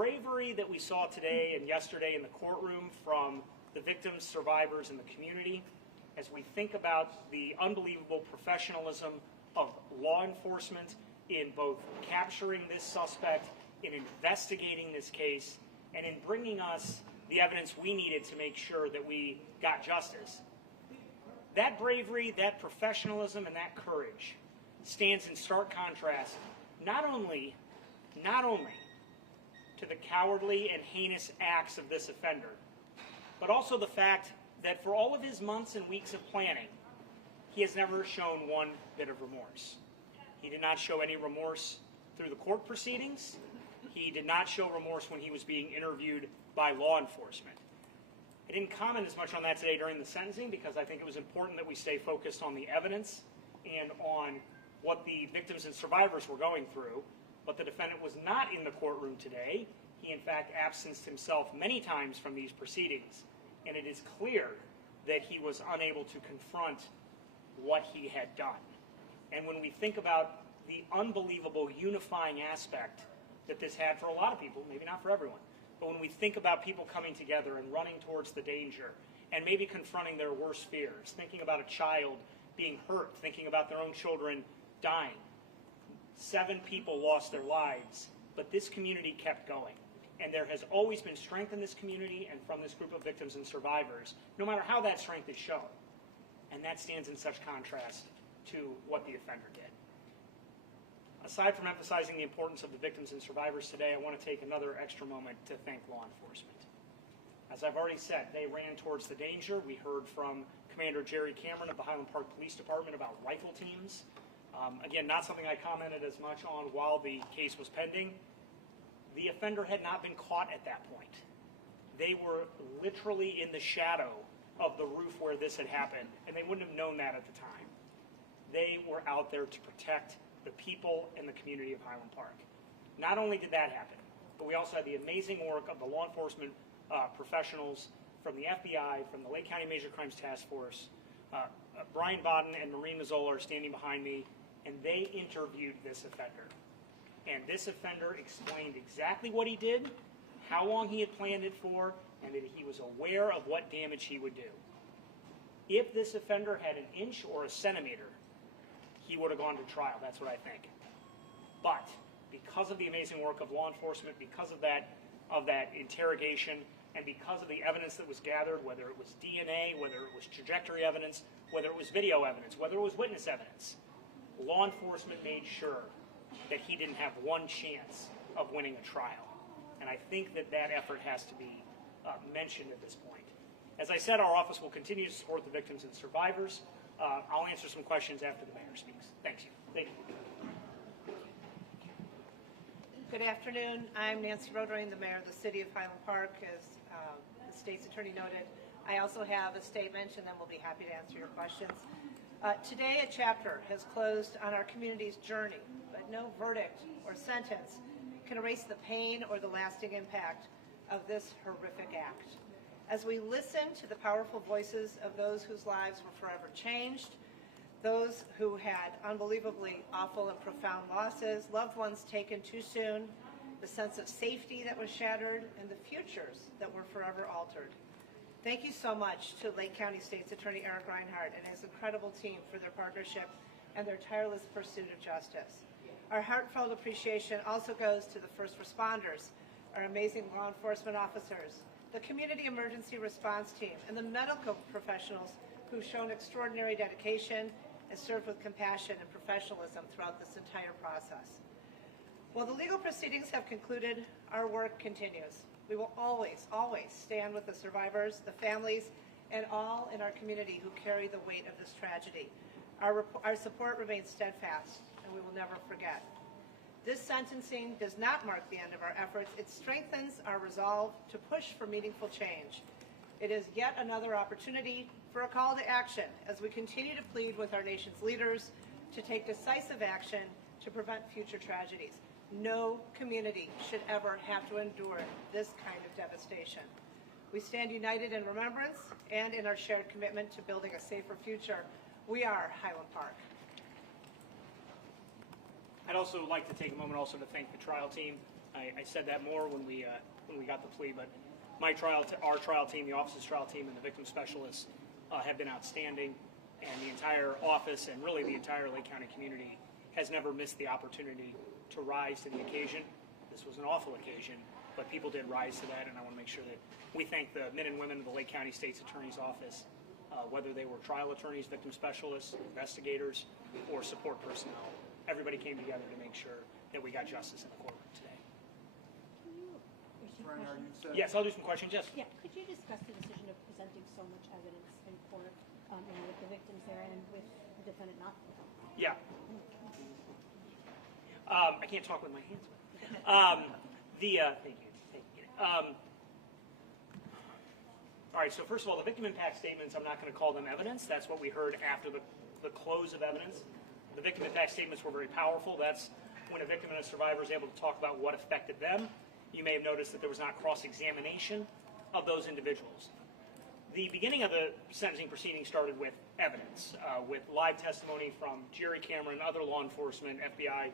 bravery that we saw today and yesterday in the courtroom from the victims, survivors, and the community, as we think about the unbelievable professionalism of law enforcement in both capturing this suspect, in investigating this case, and in bringing us the evidence we needed to make sure that we got justice. That bravery, that professionalism, and that courage stands in stark contrast not only to the cowardly and heinous acts of this offender, but also the fact that for all of his months and weeks of planning, he has never shown one bit of remorse. He did not show any remorse through the court proceedings. He did not show remorse when he was being interviewed by law enforcement. I didn't comment as much on that today during the sentencing because I think it was important that we stay focused on the evidence and on what the victims and survivors were going through. But the defendant was not in the courtroom today. He, in fact, absenced himself many times from these proceedings. And it is clear that he was unable to confront what he had done. And when we think about the unbelievable unifying aspect that this had for a lot of people, maybe not for everyone, but when we think about people coming together and running towards the danger and maybe confronting their worst fears, thinking about a child being hurt, thinking about their own children dying. 7 people lost their lives, but this community kept going. And there has always been strength in this community and from this group of victims and survivors, no matter how that strength is shown. And that stands in such contrast to what the offender did. Aside from emphasizing the importance of the victims and survivors today, I want to take another extra moment to thank law enforcement. As I've already said, they ran towards the danger. We heard from Commander Jerry Cameron of the Highland Park Police Department about rifle teams. Again, not something I commented as much on while the case was pending. The offender had not been caught at that point. They were literally in the shadow of the roof where this had happened, and they wouldn't have known that at the time. They were out there to protect the people and the community of Highland Park. Not only did that happen, but we also had the amazing work of the law enforcement professionals from the FBI, from the Lake County Major Crimes Task Force. Brian Bodden and Maureen Mazzola are standing behind me, and they interviewed this offender. And this offender explained exactly what he did, how long he had planned it for, and that he was aware of what damage he would do. If this offender had an inch or a centimeter, he would have gone to trial. That's what I think. But because of the amazing work of law enforcement, because of that interrogation, and because of the evidence that was gathered, whether it was DNA, whether it was trajectory evidence, whether it was video evidence, whether it was witness evidence, law enforcement made sure that he didn't have one chance of winning a trial. And I think that that effort has to be mentioned at this point. As I said, our office will continue to support the victims and survivors. I'll answer some questions after the mayor speaks. Thank you. Thank you. Good afternoon. I'm Nancy Rodering, the mayor of the city of Highland Park, as the state's attorney noted. I also have a statement, and then we'll be happy to answer your questions. Today, a chapter has closed on our community's journey, but no verdict or sentence can erase the pain or the lasting impact of this horrific act. As we listen to the powerful voices of those whose lives were forever changed, those who had unbelievably awful and profound losses, loved ones taken too soon, the sense of safety that was shattered, and the futures that were forever altered. Thank you so much to Lake County State's Attorney Eric Reinhardt and his incredible team for their partnership and their tireless pursuit of justice. Our heartfelt appreciation also goes to the first responders, our amazing law enforcement officers, the community emergency response team, and the medical professionals who've shown extraordinary dedication and served with compassion and professionalism throughout this entire process. While the legal proceedings have concluded, our work continues. We will always, always stand with the survivors, the families, and all in our community who carry the weight of this tragedy. Our support remains steadfast, and we will never forget. This sentencing does not mark the end of our efforts. It strengthens our resolve to push for meaningful change. It is yet another opportunity for a call to action as we continue to plead with our nation's leaders to take decisive action to prevent future tragedies. No community should ever have to endure this kind of devastation. We stand united in remembrance and in our shared commitment to building a safer future. We are Highland Park. I'd also like to take a moment also to thank the trial team. I said that more when we got the plea, but our trial team, the office's trial team, and the victim specialists have been outstanding, and the entire office and really the entire Lake County community has never missed the opportunity to rise to the occasion. This was an awful occasion, but people did rise to that, and I want to make sure that we thank the men and women of the Lake County State's Attorney's Office, whether they were trial attorneys, victim specialists, investigators, or support personnel. Everybody came together to make sure that we got justice in the courtroom today. Yes, I'll do some questions. Yes. Yeah. Could you discuss the decision of presenting so much evidence in court, with the victims there and with the defendant not there? Yeah. I can't talk with my hands. Thank you. All right. So first of all, the victim impact statements, I'm not going to call them evidence. That's what we heard after the close of evidence. The victim impact statements were very powerful. That's when a victim and a survivor is able to talk about what affected them. You may have noticed that there was not cross-examination of those individuals. The beginning of the sentencing proceeding started with evidence, with live testimony from Jerry Cameron, other law enforcement, FBI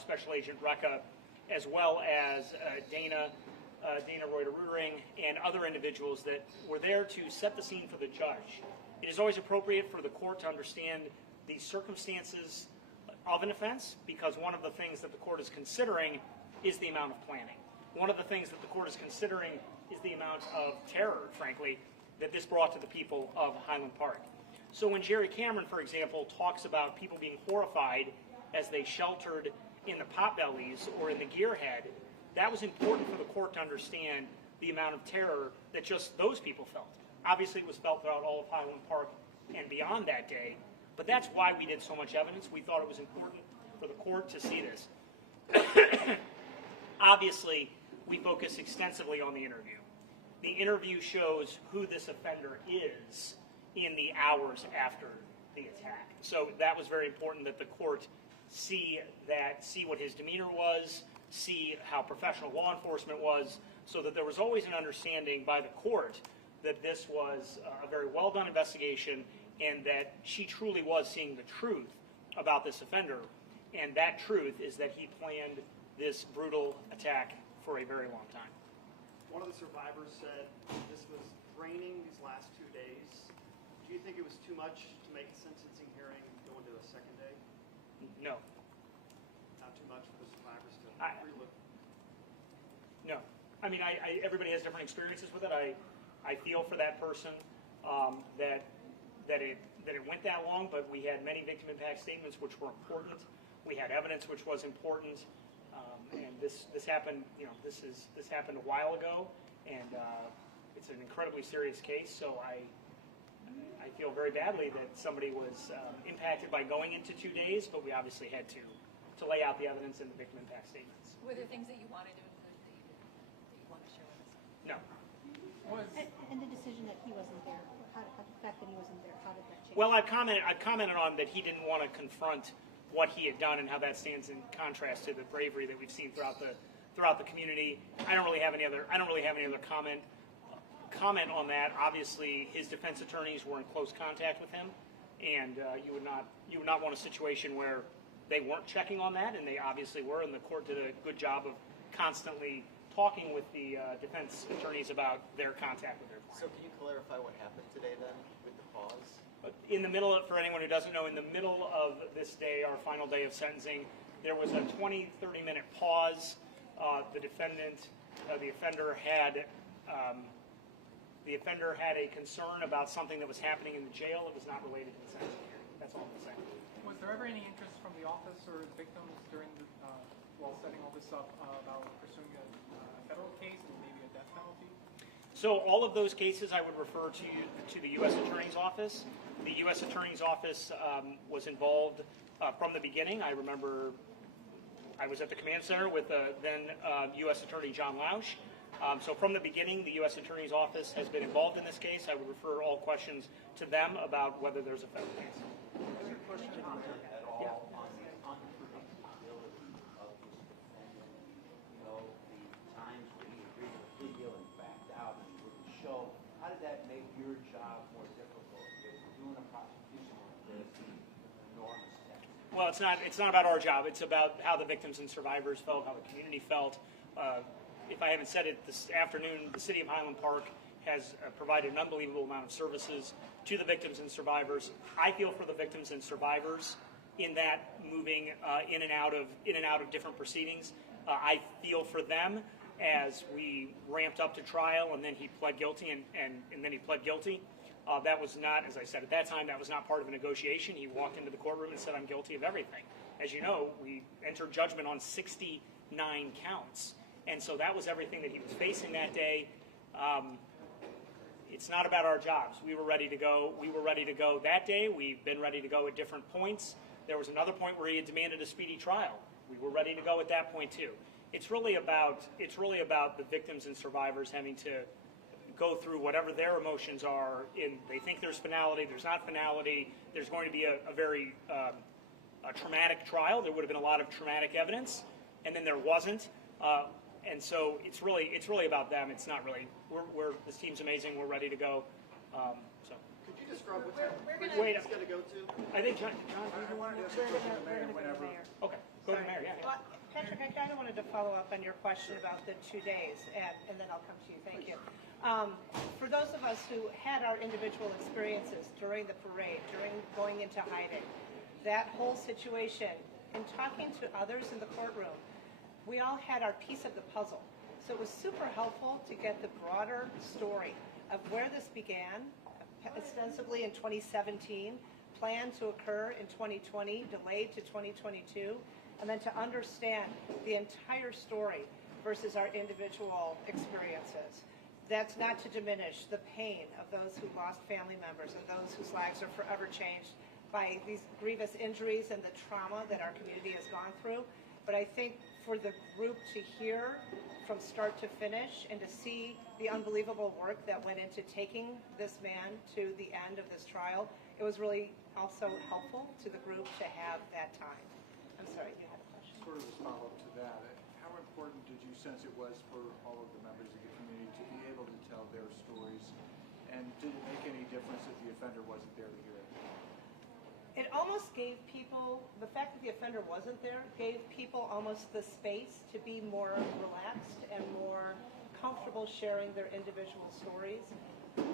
Special Agent Recca, as well as Dana Reuter-Rudering, and other individuals that were there to set the scene for the judge. It is always appropriate for the court to understand the circumstances of an offense, because one of the things that the court is considering is the amount of planning. One of the things that the court is considering is the amount of terror, frankly, that this brought to the people of Highland Park. So when Jerry Cameron, for example, talks about people being horrified as they sheltered in the potbellies or in the gearhead, that was important for the court to understand the amount of terror that just those people felt. Obviously, it was felt throughout all of Highland Park and beyond that day, but that's why we did so much evidence. We thought it was important for the court to see this. Obviously, we focus extensively on the interview. The interview shows who this offender is in the hours after the attack. So that was very important that the court see what his demeanor was, see how professional law enforcement was, so that there was always an understanding by the court that this was a very well done investigation and that she truly was seeing the truth about this offender. And that truth is that he planned this brutal attack for a very long time. One of the survivors said this was draining these last 2 days. Do you think it was too much to make the sentencing hearing go into a second day? No. Not too much for the survivors to relook? No. I mean, everybody has different experiences with it. I feel for that person that it went that long, but we had many victim impact statements which were important. We had evidence which was important. And this happened, this happened a while ago, and it's an incredibly serious case. So I feel very badly that somebody was impacted by going into 2 days, but we obviously had to lay out the evidence in the victim impact statements. Were there things that you wanted to include that you want to share with us? No. And the decision that he wasn't there, the fact that he wasn't there, how did that change? Well, I've commented on that he didn't want to confront what he had done and how that stands in contrast to the bravery that we've seen throughout the community. I don't really have any other comment on that. Obviously, his defense attorneys were in close contact with him, and you would not want a situation where they weren't checking on that, and they obviously were. And the court did a good job of constantly talking with the defense attorneys about their contact with their client. So can you clarify what happened today then with the pause? In the middle of, for anyone who doesn't know, in the middle of this day, our final day of sentencing, there was a 20-30 minute pause. The offender had a concern about something that was happening in the jail. It was not related to the sentencing hearing. That's all I'm saying. Was there ever any interest from the office or the victims during while setting all this up about pursuing a federal case and maybe a death penalty? So all of those cases I would refer to the U.S. Attorney's Office. The U.S. Attorney's Office was involved from the beginning. I remember I was at the command center with then U.S. Attorney John Lausch. So from the beginning, the U.S. Attorney's Office has been involved in this case. I would refer all questions to them about whether there's a federal case. At all on the unpredictability of this defendant? You know, the times where he agreed to plea deal and backed out and wouldn't show. How did that make your job more difficult? Because doing a prosecution like this is an enormous task. Well, it's not about our job. It's about how the victims and survivors felt, how the community felt. if I haven't said it this afternoon, the City of Highland Park has provided an unbelievable amount of services to the victims and survivors. I feel for the victims and survivors in that moving in and out of different proceedings. I feel for them as we ramped up to trial, and then he pled guilty, and then he pled guilty. That was not, as I said at that time, that was not part of a negotiation. He walked into the courtroom and said, "I'm guilty of everything." As you know, we entered judgment on 69 counts, and so that was everything that he was facing that day. It's not about our jobs. We were ready to go. We were ready to go that day. We've been ready to go at different points. There was another point where he had demanded a speedy trial. We were ready to go at that point too. It's really about the victims and survivors having to go through whatever their emotions are. They think there's finality. There's not finality. There's going to be a very a traumatic trial. There would have been a lot of traumatic evidence, and then there wasn't. And so it's really about them. It's not really. This team's amazing. We're ready to go. So. Could you describe what We're gonna- he's going to go to? I think John. We're going to go to the mayor. Okay. Go to the mayor. Yeah. Well, Patrick, I kind of wanted to follow up on your question about the 2 days, and then I'll come to you. Thank you. For those of us who had our individual experiences during the parade, during going into hiding, that whole situation, and talking to others in the courtroom, we all had our piece of the puzzle. So it was super helpful to get the broader story of where this began, ostensibly in 2017, planned to occur in 2020, delayed to 2022, and then to understand the entire story versus our individual experiences. That's not to diminish the pain of those who lost family members and those whose lives are forever changed by these grievous injuries and the trauma that our community has gone through. But I think for the group to hear from start to finish and to see the unbelievable work that went into taking this man to the end of this trial, it was really also helpful to the group to have that time. I'm sorry, you had a question. Sort of a follow-up to that, how important did you sense it was for all of the members of the community to be able to tell their stories? And did it make any difference if the offender wasn't there to hear it? It almost gave people, the fact that the offender wasn't there, gave people almost the space to be more relaxed and more comfortable sharing their individual stories.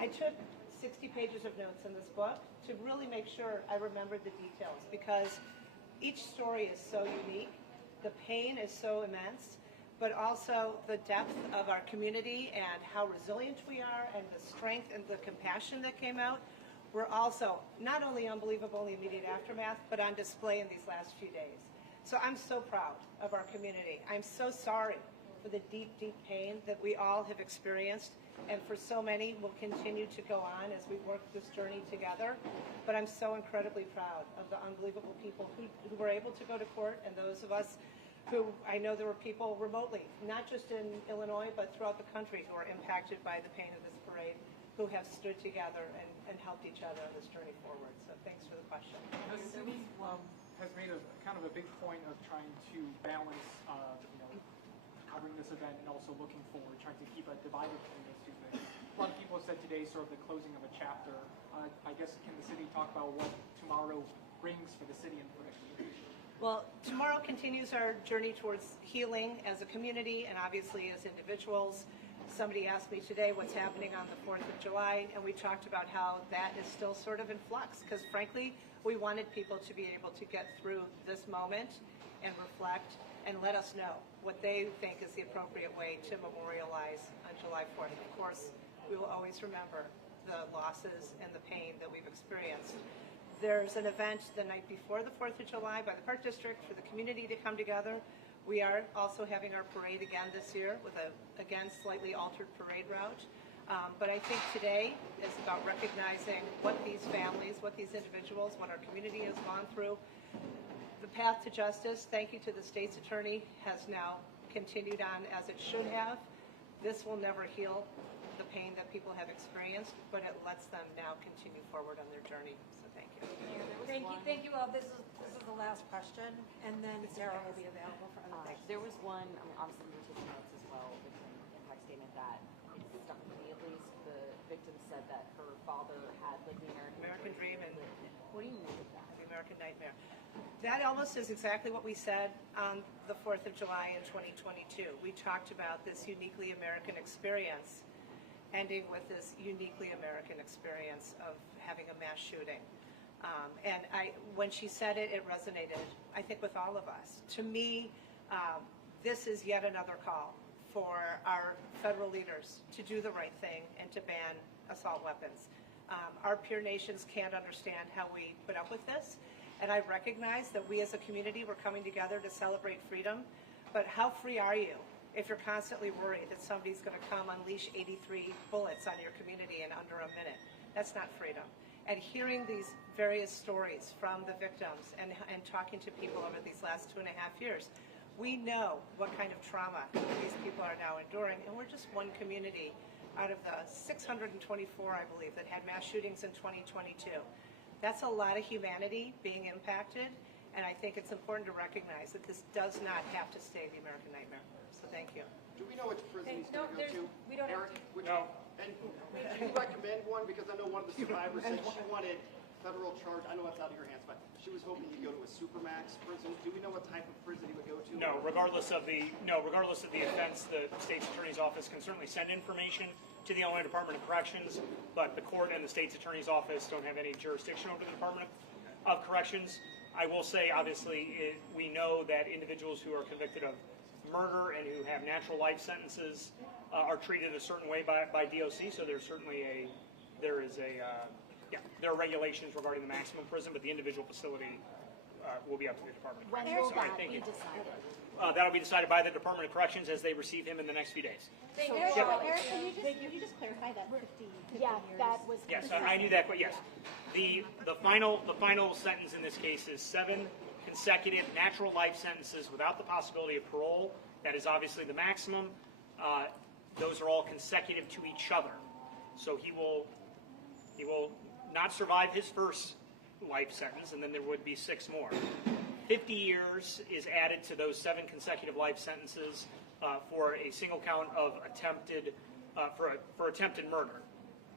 I took 60 pages of notes in this book to really make sure I remembered the details, because each story is so unique, the pain is so immense, but also the depth of our community and how resilient we are and the strength and the compassion that came out were also not only unbelievable in the immediate aftermath, but on display in these last few days. So I'm so proud of our community. I'm so sorry for the deep, deep pain that we all have experienced, and for so many will continue to go on as we work this journey together. But I'm so incredibly proud of the unbelievable people who were able to go to court, and those of us who, I know there were people remotely, not just in Illinois, but throughout the country, who are impacted by the pain of this parade, who have stood together and helped each other on this journey forward. So thanks for the question. The city has made a kind of a big point of trying to balance, covering this event and also looking forward, trying to keep a divided between those two things. A lot of people have said today sort of the closing of a chapter. I guess, can the city talk about what tomorrow brings for the city and for the community? Well, tomorrow continues our journey towards healing as a community and obviously as individuals. Somebody asked me today what's happening on the 4th of July, and we talked about how that is still sort of in flux, because frankly, we wanted people to be able to get through this moment and reflect and let us know what they think is the appropriate way to memorialize on July 4th. Of course, we will always remember the losses and the pain that we've experienced. There's an event the night before the 4th of July by the Park District for the community to come together. We are also having our parade again this year with a, again, slightly altered parade route. But I think today is about recognizing what these families, what these individuals, what our community has gone through. The path to justice, thank you to the state's attorney, has now continued on as it should have. This will never heal the pain that people have experienced, but it lets them now continue forward on their journey. So thank you. Thank you all. This is the last question, and then Sarah will be available for other things. There was one, obviously we were taking notes as well, victim impact statement that it stuck with me at least. The victim said that her father had lived the American Dream and what do you make of that? the American Nightmare. That almost is exactly what we said on the 4th of July in 2022. We talked about this uniquely American experience, ending with this uniquely American experience of having a mass shooting. And when she said it, it resonated, I think, with all of us. To me, this is yet another call for our federal leaders to do the right thing and to ban assault weapons. Our peer nations can't understand how we put up with this, and I recognize that we as a community, we're coming together to celebrate freedom, but how free are you if you're constantly worried that somebody's going to come unleash 83 bullets on your community in under a minute? That's not freedom. And hearing these various stories from the victims and talking to people over these last 2.5 years, we know what kind of trauma these people are now enduring, and we're just one community out of the 624, I believe, that had mass shootings in 2022. That's a lot of humanity being impacted, and I think it's important to recognize that this does not have to stay the American nightmare. So thank you. Do we know which prison he's No, going to go to? we don't have Eric, to. which, No. And do you recommend one? Because I know one of the survivors said she wanted federal charge. I know that's out of your hands, but she was hoping he'd go to a supermax prison. Do we know what type of prison he would go to? No, regardless of the offense, the state's attorney's office can certainly send information to the Illinois Department of Corrections, but the court and the state's attorney's office don't have any jurisdiction over the Department of Corrections. I will say, obviously, we know that individuals who are convicted of murder and who have natural life sentences are treated a certain way by DOC. So there's certainly there are regulations regarding the maximum prison, but the individual facility will be up to the Department of When Corrections. will So I that think be decided? that'll be decided by the Department of Corrections as they receive him in the next few days. So, you. Eric, can you just clarify that 50 Yeah, years? that was. Yes, I knew that, but yes. The final sentence in this case is 7 consecutive natural life sentences without the possibility of parole. That is obviously the maximum. Those are all consecutive to each other. So he will not survive his first life sentence, and then there would be 6 more. 50 years is added to those 7 consecutive life sentences for a single count of attempted murder.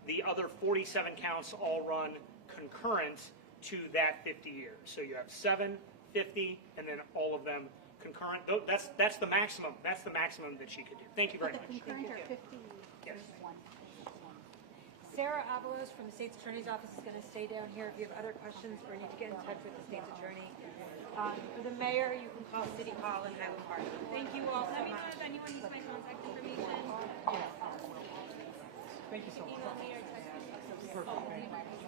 The other 47 counts all run concurrent to that 50 years. So you have 7, 50, and then all of them concurrent. That's the maximum. That's the maximum that she could do. Thank you very The much. concurrent or 50? Yes. One. Sarah Avalos from the state's attorney's office is going to stay down here. If you have other questions or need to get in touch with the state's attorney. For the mayor, you can call City Hall in Highland Park. Thank you all so Let me know much. if anyone needs my contact information. Thank you so much. Email me or text me. Perfect. Thank you.